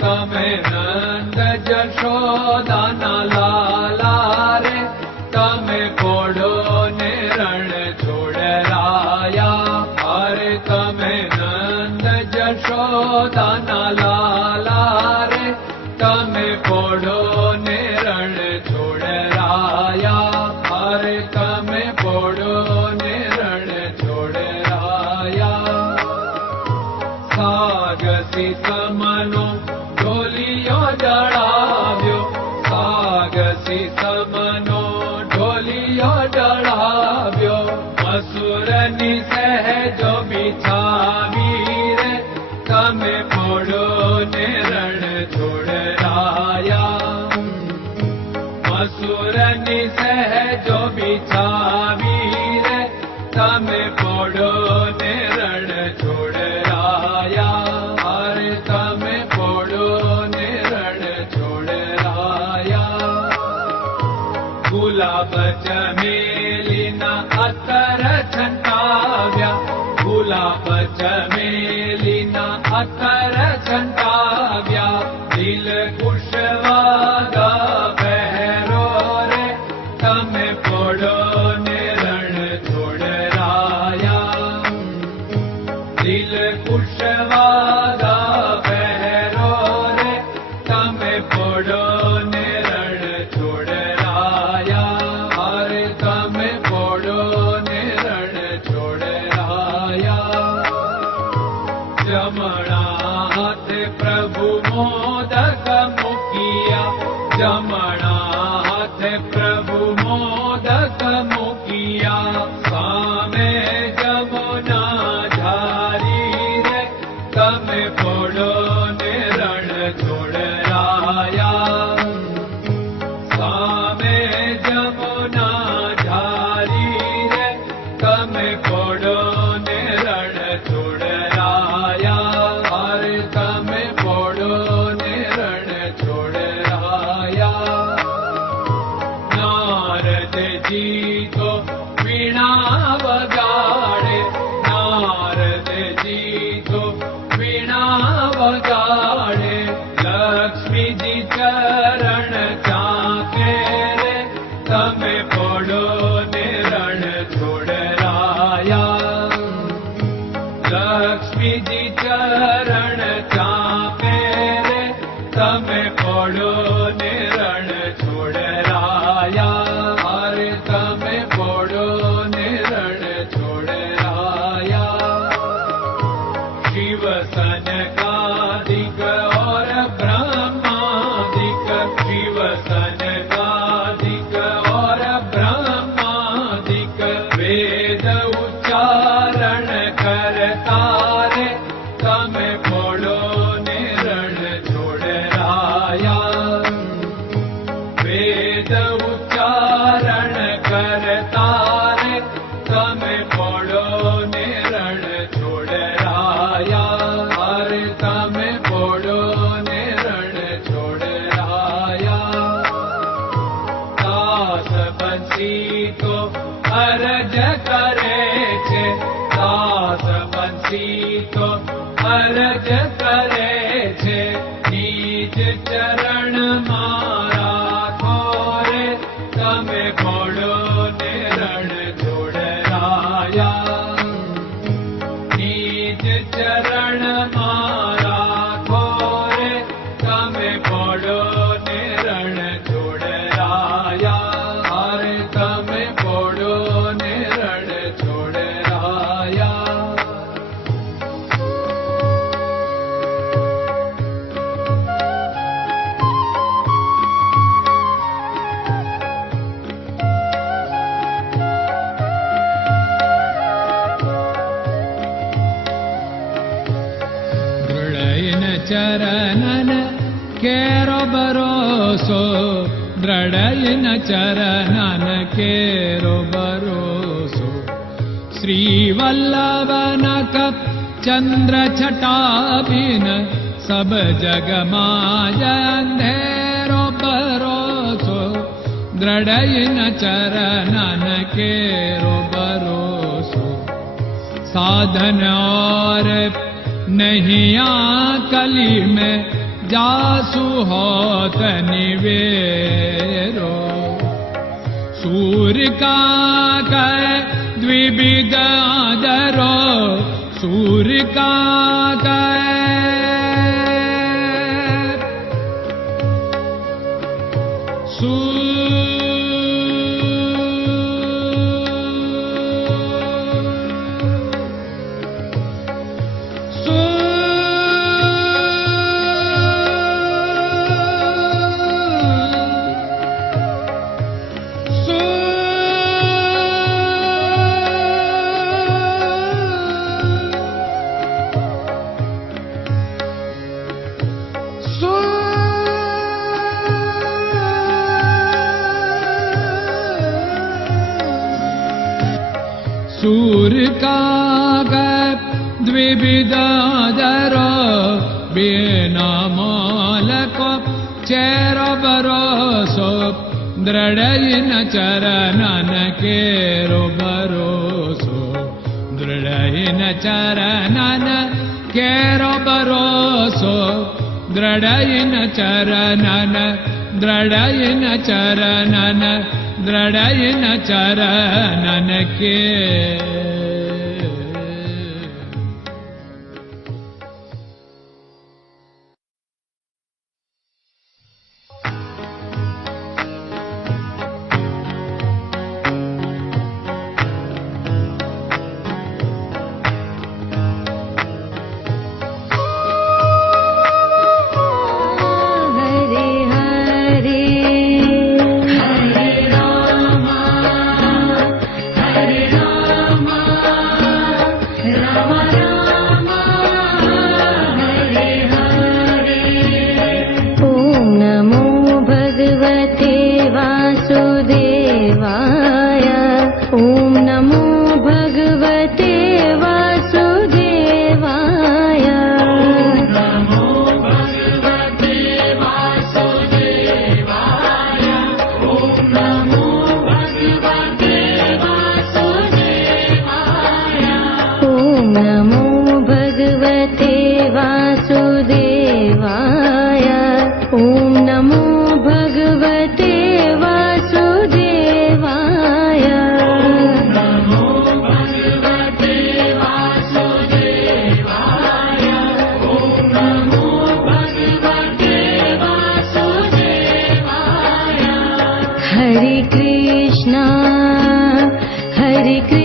तमे नन्द जशोदना लाला रे तमे पोडो ने रण छोड़ छोडराया। हरे तमे नन्द जशोदना लाला रे तमे पोडो डळाव्यो सागसी समनो ढोलियो डळाव्यो मसुरनि सहजो बिछावी रे. तमे पोडो ने रण छोड़राया मसुरनि सहजो बिछावी रे. तमे पोडो ने गुलाब चमेलिना अतर छन्ताव्या गुलाब चमेलिना अतर में पड़ो लक्ष्मीजी चरण चापे रे तमे पढ़ो राया अरे तमे पढ़ो निरण छोड़ राया शिव सन का दिग और शिवसनकाधि चरण मारा तमे केरो भरोसो दृढयिन चरणन केरो भरोसो श्रीवल्लभन कप चन्द्र छटाबिन सब जग माया अंधेरो भरोसो दृढयिन चरणन केरो भरोसो साधन और नहीं कली में जासु होत निवेरो। सूर्य का कह द्विविध आदरो। सूर्य का बेनामालको चेरो बरोसो दृढयिन चरणन केरो दृढयिन चरणन केरो बरोसो दृढयिन चरणन दृढयिन चरणन दृढयिन चरणन के हरे कृष्णा हरे कृष्णा